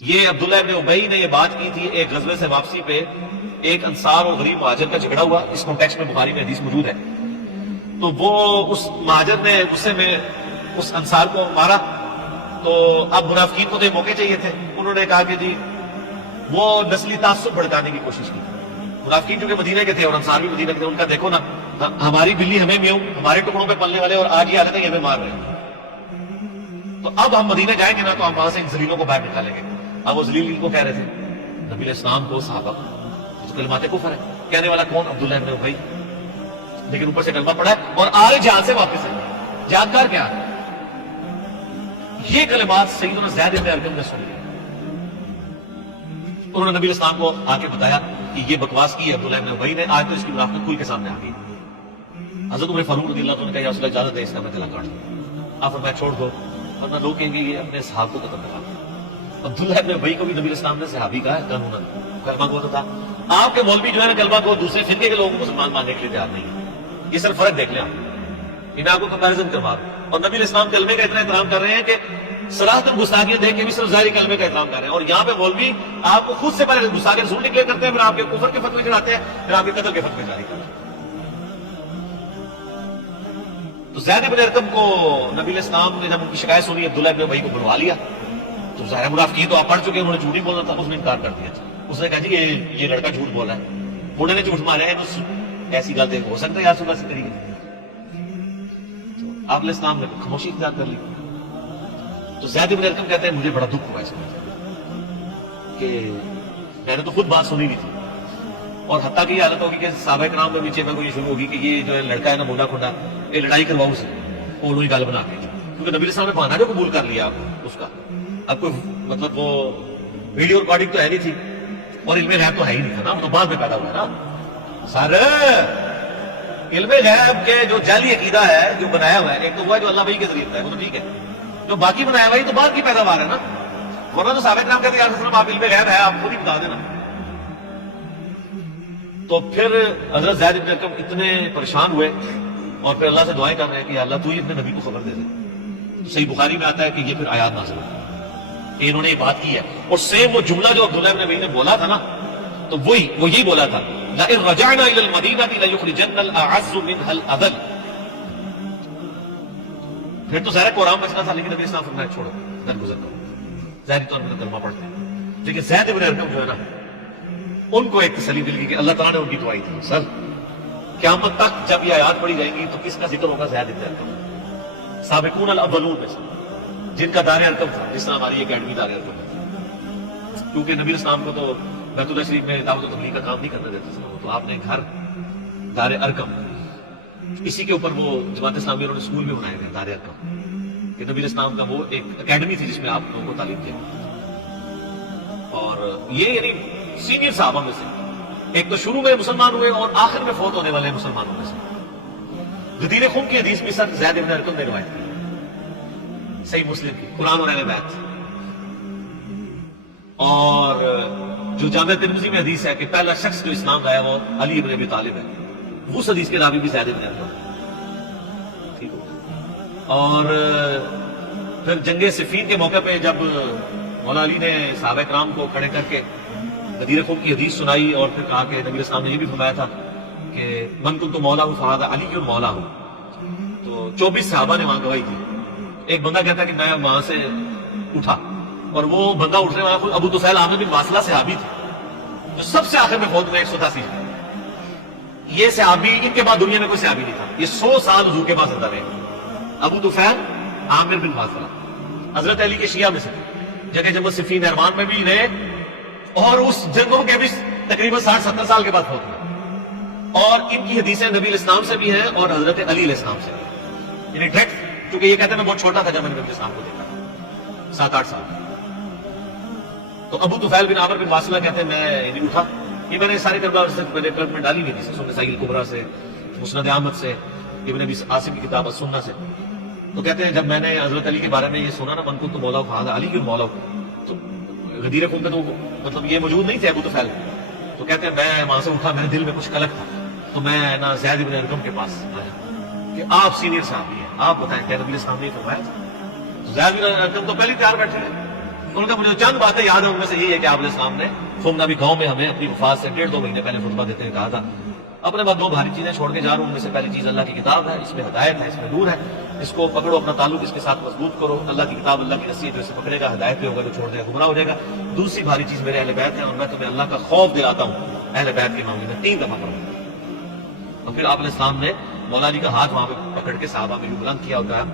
یہ عبداللہ ابن ابی نے یہ بات کی تھی ایک غزوے سے واپسی پہ، ایک انصار اور غریب مہاجر کا جھگڑا ہوا، اس کانٹیکسٹ میں بخاری میں حدیث موجود ہے۔ تو وہ اس مہاجر نے غصے میں اس انصار کو مارا، تو اب منافقین کو تو یہ موقع چاہیے تھے، انہوں نے کہا کہ جی وہ نسلی تعصب بھڑکانے کی کوشش کی۔ منافقین جو کہ مدینہ کے تھے اور انصار بھی مدینہ کے تھے، ان کا دیکھو نا، ہماری بلی ہمیں میوں، ہمارے ٹکڑوں پہ پلنے والے، اور آج یہ حالت ہے یہ ہمیں مار رہے ہیں، تو اب ہم مدینہ جائیں گے نا تو ہم وہاں سے ان ذلیلوں کو باہر نکالیں گے۔ اب وہ ذلیل کو کہہ رہے تھے نبی علیہ السلام کو، صحابہ تو کلمات کفر ہے، کہنے والا کون؟ عبداللہ ابن ابی، لیکن اوپر سے کلمہ پڑھا ہے اور آج جہاد سے واپس ہے۔ یادگار کیا ہے؟ یہ کلمات سیدنا زید بن ارقم نے سن لی، انہوں نے نبی علیہ السلام کو آ کے بتایا کہ یہ بکواس کی ہے عبداللہ ابن ابی نے، آج تو اس کی منافقت کھل کے سامنے آ گئی۔ حضرت عمر فاروق رضی اللہ عنہ نے کہا یا رسول اللہ اجازت ہے اس کا میں گلا کاٹ دوں، آپ فرمایا چھوڑ دو، ورنہ لوگ کہیں گے یہ اپنے صحابہ کو قتل کرا۔ عبداللہ ابن ابی کو بھی نبی علیہ السلام نے صحابی کہا ہے قانوناً، کلمہ گو تو تھا۔ آپ کے مولوی جو ہے نا کلمہ کو دوسرے فرقے کے لوگوں کو مسلمان ماننے کے لیے تیار نہیں ہے، یہ صرف فرق دیکھ لیں آپ، ان آپ کو کمپیرزن کروا دو۔ اور نبی علیہ السلام کلمے کا اتنا احترام کر رہے ہیں کہ صراحتاً گستاخیاں دیکھ کے بھی صرف ظاہری کلمے کا احترام کر رہے ہیں، اور یہاں پہ مولوی آپ کو خود سے پہلے گستاخی رسول ڈکلیئر کرتے ہیں، پھر آپ کے کفر کے فتوے چڑھاتے ہیں، پھر آپ کے قتل کے فتوے جاری کرتے ہیں۔ تو زید بن ارقم کو نبی علیہ السلام نے جب ان کی شکایت سنی، عبداللہ ابن ابی کو بلوا لیا، تو ظاہر منافقین تو آپ پڑھ چکے، انہوں نے جھوٹ ہی بولنا تھا، اس نے انکار کر دیا تھا۔ اس نے کہا جی یہ لڑکا جھوٹ بولا ہے، بوڑھے نے جھوٹ مارا ہے، ایسی گل ہو سکتا ہے یا رسول اللہ سے طریقے؟ تو آپ علیہ السلام نے خاموشی اختیار کر لی۔ تو زید بن ارقم کہتے ہیں مجھے بڑا دکھ ہوا اس میں کہ میں نے تو خود بات سنی نہیں تھی، اور حتیٰ کہ یہ حالت ہوگی کہ صحابہ کرام میں نیچے میں کو یہ شروع ہوگی کہ یہ جو لڑکا ہے نا مولا کھنڈا، یہ لڑائی کرواؤ اسے، وہ انہوں نے گال بنا کے، کیونکہ نبی علیہ السلام نے بہانا جو قبول کر لیا اس کا، اب کوئی مطلب وہ ویڈیو ریکارڈنگ تو ہے نہیں تھی، اور علم غیب تو ہے ہی نہیں تھا نا، وہ تو بعد میں پیدا ہوا ہے نا۔ سر علم غیب کے جو جعلی عقیدہ ہے جو بنایا ہوا ہے، ایک تو وہ ہے جو اللہ بھائی کے ذریعے ہے، وہ تو ٹھیک ہے، جو باقی بنایا ہوا ہے تو بعد کی پیداوار ہے نا، ورنہ تو صحابہ کرام کہتے ہیں یا رسول اللہ آپ علم غیب ہے آپ خود ہی بتا دینا۔ تو پھر حضرت زید بن ارقم اتنے پریشان ہوئے اور پھر اللہ سے دعائیں کر رہے ہیں کہ اللہ تو ہی اپنے نبی کو خبر دے دے۔ تو صحیح بخاری میں آتا ہے کہ یہ پھر آیات نازل ہوئی کہ انہوں نے یہ بات کی ہے، اور سیم وہ جملہ جو عبداللہ ابن ابی نے بولا تھا نا، تو وہ یہی بولا تھا لَإِن رَجَعْنَا إِلَى الْمَدِينَةِ لَيُخْرِجَنَّ الْأَعَزُّ مِنْهَا الْأَذَلَّ۔ پھر تو ظاہر قرآن بچنا تھا، لیکن نبی اسلام فرمایا چھوڑو درگزر کرو، ظاہری طور پر کلمہ پڑھتے ہیں، لیکن زید بن ارقم جو ہے نا ان کو ایک تسلی مل گئی کہ اللہ تعالیٰ نے ان کی دعائی تھی۔ سر قیامت تک جب یہ آیات پڑھی جائیں گی تو کس کا ذکر ہوگا؟ زید بن ارقم، سابقون الاولون میں سے، جن کا دار ارقم تھا، جس طرح ہماری اکیڈمی دار ارقم ہے، کیونکہ نبی اسلام کو تو بیت اللہ شریف میں دعوت و تبلیغ کا کام نہیں کرنے دیتے تھے، تو آپ نے گھر دار ارقم، اسی کے اوپر وہ جماعت اسلامی انہوں نے اسکول بھی بنائے ہوئے دار ارقم، کہ نبی اسلام کا وہ ایک اکیڈمی تھی جس میں آپ لوگوں کو تعلیم دیا، اور یہ یعنی سینئر صحابہ میں سے ایک تو شروع میں مسلمان ہوئے اور آخر میں فوت ہونے والے مسلمانوں میں سے۔ غدیر خم کی حدیث میں سر زید بن ارقم نے روایت کی، صحیح مسلم کی، قرآن اور اہل بیت، اور جو جامع ترمذی میں حدیث ہے کہ پہلا شخص جو اسلام لایا وہ علی بن ابی طالب ہے، اس حدیث کے راوی بھی زید بن ارقم، ٹھیک ہو۔ اور پھر جنگ صفین کے موقع پہ جب مولا علی نے صحابہ کرام کو کھڑے کر کے غدیر خم کی حدیث سنائی، اور پھر کہا کہ نبی اسلام نے یہ بھی فرمایا تھا کہ من کنت مولا ہوں فہذا علی کی مولا ہوں، تو 24 صحابہ نے وہاں گواہی دی۔ ایک بندہ کہتا ہے کہ میں وہاں سے اٹھا، اور وہ بندہ اٹھنے والا خود ابو طفیل عامر بن واصلہ صحابی تھے، جو سب سے آخر میں فوت ہوئے 187۔ یہ صحابی، ان کے بعد دنیا میں کوئی صحابی نہیں تھا، یہ 100 سال حضور کے پاس زندہ رہے۔ ابو طفیل عامر بن واصلہ حضرت علی کے شیعہ میں سے جگہ جنگ صفین ارمان میں بھی رہے، اور اس جنگوں کے بھی تقریباً 60-70 سال کے بعد فوت ہوئے، اور ان کی حدیثیں نبی علیہ السلام سے بھی ہیں اور حضرت علی علیہ السلام سے، یعنی ڈائریکٹ، کیونکہ یہ کہتے ہیں میں بہت چھوٹا تھا جب میں نے نبی علیہ السلام کو دیکھا، 7-8 سال۔ تو ابو طفیل بن عامر بن واصلہ کہتے ہیں میں یعنی اٹھا، یہ میں نے ساری دربار سے میں نے کلپ میں ڈالی ہوئی تھی، سنن نسائی الکبریٰ سے، مسند احمد سے، ابن ابی عاصم کی کتاب السنہ سے۔ تو کہتے ہیں جب میں نے حضرت علی کے بارے میں یہ سنا نا من کنت مولا فہذا علی کی مولا، تو غدیر خم پہ تو مطلب یہ موجود نہیں تھے ابو طفیل، تو کہتے ہیں میں وہاں سے اٹھا، میرے دل میں کچھ کلک تھا، تو میں نا زید بن ارقم کے پاس آیا کہ آپ سینئر صحابی ہیں، آپ بتائیں کیا نبی علیہ السلام نے فرمایا تھا؟ زید بن ارقم تو پہلے تیار بیٹھے ہیں، ان کا مجھے چند باتیں یاد ہیں، ان میں سے یہی ہے کہ آپ علیہ السلام نے خمنبی گاؤں میں ہمیں اپنی وفات سے 1.5-2 مہینے پہلے خطبہ دیتے ہوئے کہا تھا اپنے بعد 2 بھاری چیزیں چھوڑ کے جا رہا ہوں، ان میں سے پہلی چیز اللہ کی کتاب ہے، اس میں ہدایت ہے، اس میں نور ہے، اس کو پکڑو، اپنا تعلق اس کے ساتھ مضبوط کرو۔ اللہ کی کتاب اللہ کی رسی ہے، جو اسے پکڑے گا ہدایت پہ ہوگا، جو چھوڑ دے گا گمراہ ہو جائے گا۔ دوسری بھاری چیز میرے اہل بیت ہے، اور میں تمہیں اللہ کا خوف دلاتا ہوں اہل بیت کے معاملے میں 3 دفعہ پڑھوں۔ اور پھر آپ علیہ السلام نے مولا علی کا ہاتھ وہاں پہ پکڑ کے صحابہ میں یوں بلند کیا اور کہا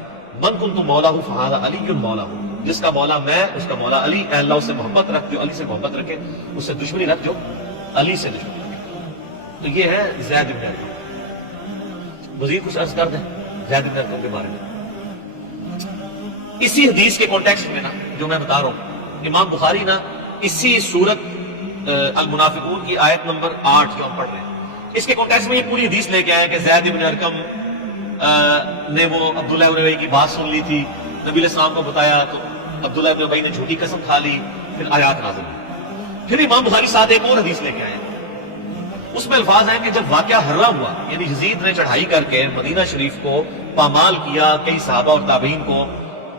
من کنتم مولا فہذا علی مولا، جس کا مولا میں اس کا مولا علی، اے اللہ اس سے محبت رکھ جو علی سے محبت رکھے، اس سے دشمنی رکھ جو علی سے دشمنی رکھے۔ تو یہ ہے زید بن ارقم۔ مزید کچھ عرض کر دیں زید بن ارقم کے بارے میں؟ اسی حدیث کے کانٹیکسٹ میں نا جو میں بتا رہا ہوں، امام بخاری نا اسی سورت المنافقون کی آیت نمبر 8 جو ہم پڑھ رہے ہیں، اس کے کانٹیکسٹ میں یہ پوری حدیث لے کے آئے کہ زید بن ارقم نے وہ عبداللہ بن ابی کی بات سن لی تھی، نبی علیہ السلام کو بتایا تو عبداللہ بن ابی نے جھوٹی قسم کھا لی، پھر آیات نازل ہوئی۔ پھر امام بخاری ساتھ ایک اور حدیث لے کے آئے، اس میں الفاظ ہیں کہ جب واقعہ ہررا ہوا، یعنی یزید نے چڑھائی کر کے مدینہ شریف کو پامال کیا، کئی صحابہ اور تابعین کو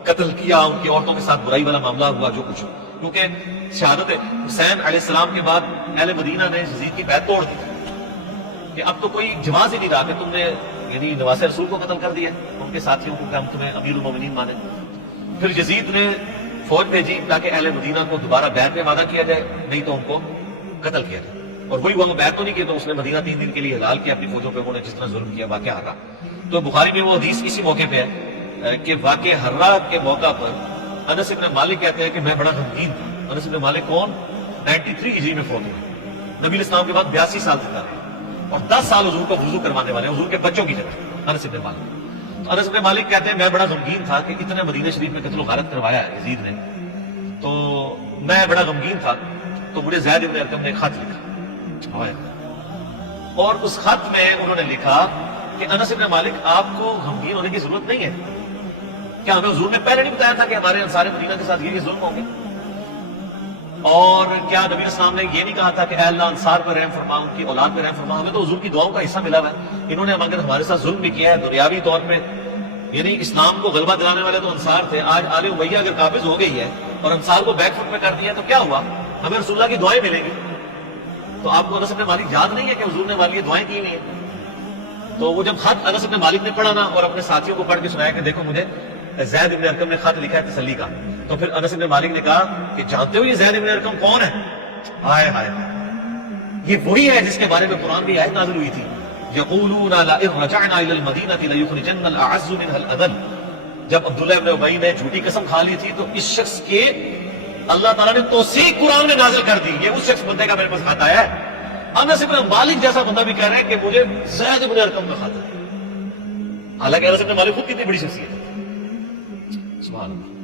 قتل کیا، ان کی عورتوں کے ساتھ برائی والا معاملہ ہوا جو کچھ، کیونکہ شہادت حسین علیہ السلام کے بعد اہل مدینہ نے یزید کی بیعت توڑ دی تھی کہ اب تو کوئی جواز ہی نہیں رہا کہ تم نے یعنی نواس رسول کو قتل کر دیا، ان کے ساتھیوں کو کہ ہم تمہیں امیر المومنین مانیں۔ پھر یزید نے فوج بھیجی تاکہ اہل مدینہ کو دوبارہ بیعت میں وعدہ کیا جائے، نہیں تو ان کو قتل کیا جائے، اور وہی وہ بیعت تو نہیں کیا تو اس نے مدینہ 3 دن کے لیے حلال کیا اپنی فوجوں پہ، انہوں نے جس طرح ظلم کیا واقعہ ہررا۔ تو بخاری میں وہ حدیث اسی موقع پہ ہے کہ واقعہ ہررا کے موقع پر انس بن مالک کہتے ہیں کہ میں بڑا غمگین تھا۔ انس بن مالک کون؟ 93 ہجری میں فوت ہوئے، نبی علیہ السلام کے بعد 82 سال زندہ رہے اور 10 سال حضور کو وضو کروانے والے، حضور کے بچوں کی جگہ انس بن مالک۔ تو انس بن مالک کہتے ہیں میں بڑا غمگین تھا کہ اتنے مدینہ شریف میں قتل و غارت کروایا ہے یزید نے، تو میں بڑا غمگین تھا، تو مجھے زید بن ارقم نے ایک خط لکھا، اور اس خط میں انہوں نے لکھا کہ انس بن مالک آپ کو غمگین ہونے کی ضرورت نہیں ہے، کیا ہمیں حضور نے پہلے نہیں بتایا تھا کہ ہمارے انصار مدینہ کے ساتھ یہ ظلم ہوں گے؟ اور کیا نبی السلام نے یہ نہیں کہا تھا کہ اے اللہ انصار پر رحم فرما، ان کی اولاد پر رحم فرما، ہمیں تو حضور کی دعاؤں کا حصہ ملا ہوا ہے، انہوں نے اگر ہمارے ساتھ ظلم بھی کیا ہے دنیاوی طور پہ، یعنی اسلام کو غلبہ دلانے والے تو انصار تھے، آج آل امیہ اگر قابض ہو گئی ہے اور انصار کو بیک فٹ میں کر دیا تو کیا ہوا؟ ہمیں رسول اللہ کی دعائیں ملیں گی۔ تو آپ کو انس بن مالک یاد نہیں ہے کہ حضور نے ہمارے لیے دعائیں کی ہوئی ہیں؟ تو وہ جب خط انس بن مالک نے پڑھا نا اور اپنے ساتھیوں کو پڑھ کے سنایا کہ دیکھو مجھے زید بن ارقم نے خط لکھا ہے تسلی کا، تو پھر انس بن مالک نے کہا کہ جانتے ہو یہ زید بن ارقم کون ہے؟ ہائے ہائے، یہ وہی ہے جس کے بارے میں قرآن کی آیت نازل ہوئی تھی یقولون لئن رجعنا الى المدینہ لیخرجن الاعز منها الاذل۔ جب عبداللہ بن ابی نے جھوٹی قسم کھا لی تھی تو اس شخص کے اللہ تعالیٰ نے توثیق قرآن میں نازل کر دی، یہ اس شخص بندے کا میرے پاس خط آیا ہے۔ انس بن مالک جیسا بندہ بھی کہہ رہا ہے کہ مجھے زید بن ارقم کا خط ہے، حالانکہ انس بن مالک خود کتنی بڑی شخصیت ہے، سبحان اللہ۔